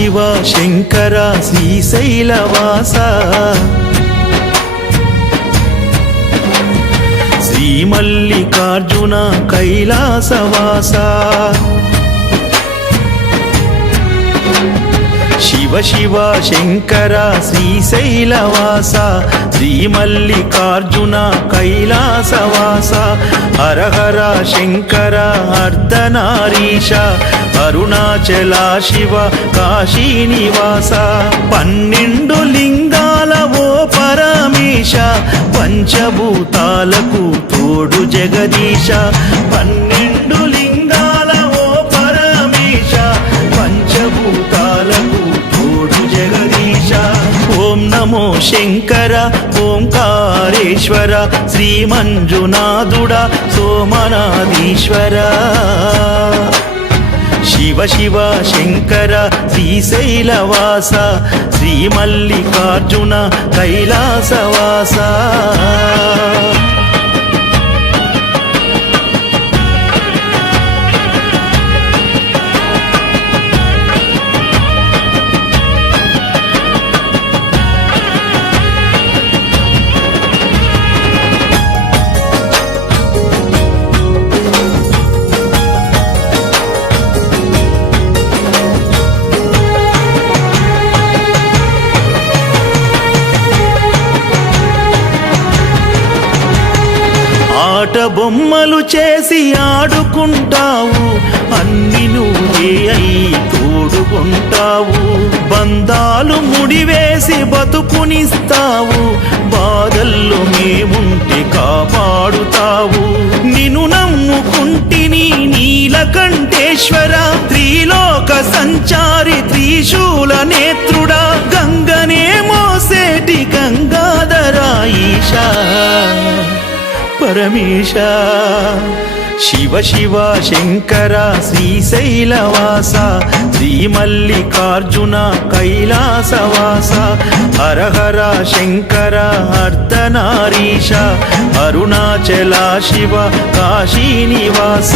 శివ శంకర శ్రీశైలవాస శ్రీ మల్లికార్జున కైలాసవాస శివ శివ శంకర శ్రీశైలవాస శ్రీ మల్లికార్జున కైలాసవాస హర హర శంకర అర్ధనారీశ అరుణాచల శివ కాశీనివాస 12 లింగాల ఓ పరమేశ పంచభూతాలకు తోడు జగదీశ 12 లింగాల ఓ పరమేశ పంచభూతాలకు తోడు జగదీశ ఓం నమో శంకర ఓంకారేశ్వర శ్రీ మంజునాథుడా సోమనాథీశ్వర శివ శివ శంకర శ్రీశైలవాస శ్రీ మల్లికార్జున కైలాసవాస ఆట బొమ్మలు చేసి ఆడుకుంటావు అన్ని నువ్వే అయి తోడుకుంటావు బంధాలు ముడివేసి బతుకునిస్తావు బాధల్లో మేముంటే కాపాడుతావు నిన్ను నమ్ముకుంటిని నీలకంఠేశ్వర త్రిలోక సంచారి త్రిశూల నేత్రుడా గంగనే మోసేటి గంగాధర ఈశా పరమేశ శివ శివ శంకర శ్రీశైలవాస శ్రీ మల్లికార్జున కైలాసవాస హర హర శంకర అర్ధనారీశ అరుణాచల శివ కాశీనివాస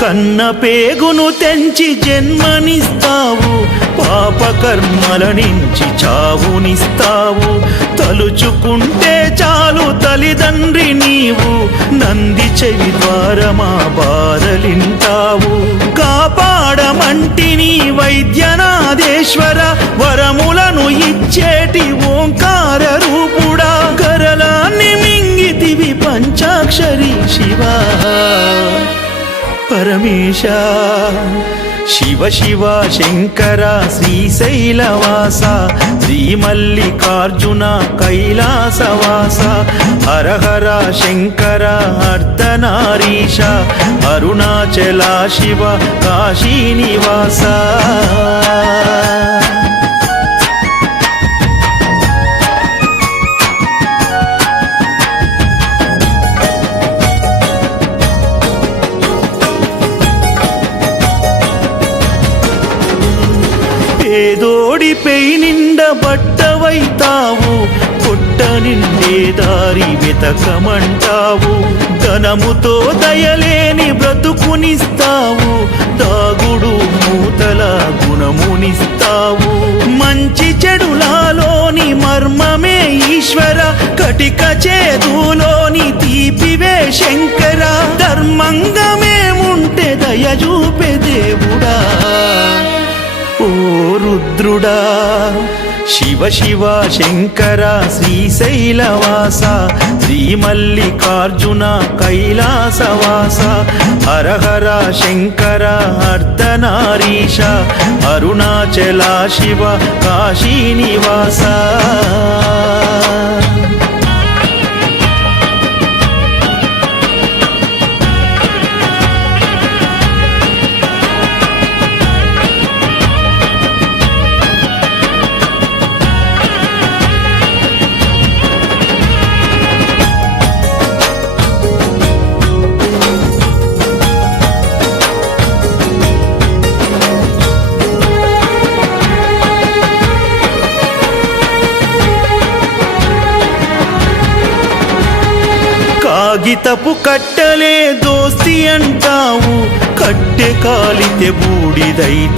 కన్న పేగును తెంచి జన్మనిస్తావు పాపకర్మల నుంచి చావునిస్తావు తలుచుకుంటే చాలు తల్లిదండ్రి నీవు నంది చెవి ద్వారా మా బాధలింటావు కాపాడమంటిని వైద్యనాథేశ్వర వరములను ఇచ్చేటి ఓంకార రూపుడా కరలాన్ని మింగితివి పంచాక్షరి శివ పరమేశ శివ శివ శంకర శ్రీశైలవాస శ్రీ మల్లికార్జున కైలాసవాస హర హర శంకర అర్ధనారీశ అరుణాచల శివ కాశీనివాస పేదోడిపై నిండ బట్టవైతావు పొట్ట నిండే దారి వెతకమంటావు ధనముతో దయలేని బ్రతుకునిస్తావు దాగుడు మూతల గుణమునిస్తావు మంచి చెడులాలోని మర్మమే ఈశ్వర కటిక చేదులోని తీపివే శంకర ధర్మంగమేముంటే దయ చూపే దేవుడా ఓ రుద్రుడా శివ శివ శంకర శ్రీశైలవాస శ్రీ మల్లికార్జున కైలాసవాస హర హర శంకర అర్ధనారీశ అరుణాచల శివ కాశీనివాస కాగితపు కట్టలే దోస్తి అంటావు, కట్టె కాలితే బూడిదైతవంటావు.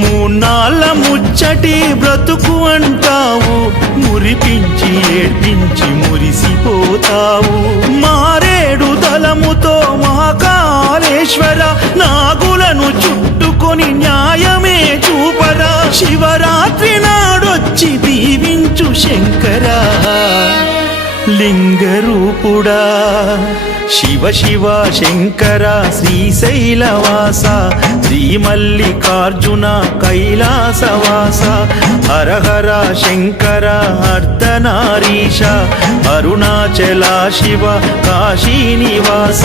మూన్నాళ్ళ ముచ్చటి బ్రతుకు అంటావు, మురిపించి ఏడ్పించి మురిసిపోతావు. మారేడు దళముతో మహాకాళేశ్వర నాగులను చుట్టుకొని న్యాయమే చూపరా. శివరాత్రి నాడొచ్చి దీవించు శంకరా లింగరూపుడా. శివ శివ శంకర శ్రీశైలవాస, శ్రీ మల్లికార్జున కైలాసవాస. హర హర శంకర అర్ధనారీశ, అరుణాచల శివ కాశీ నివాస.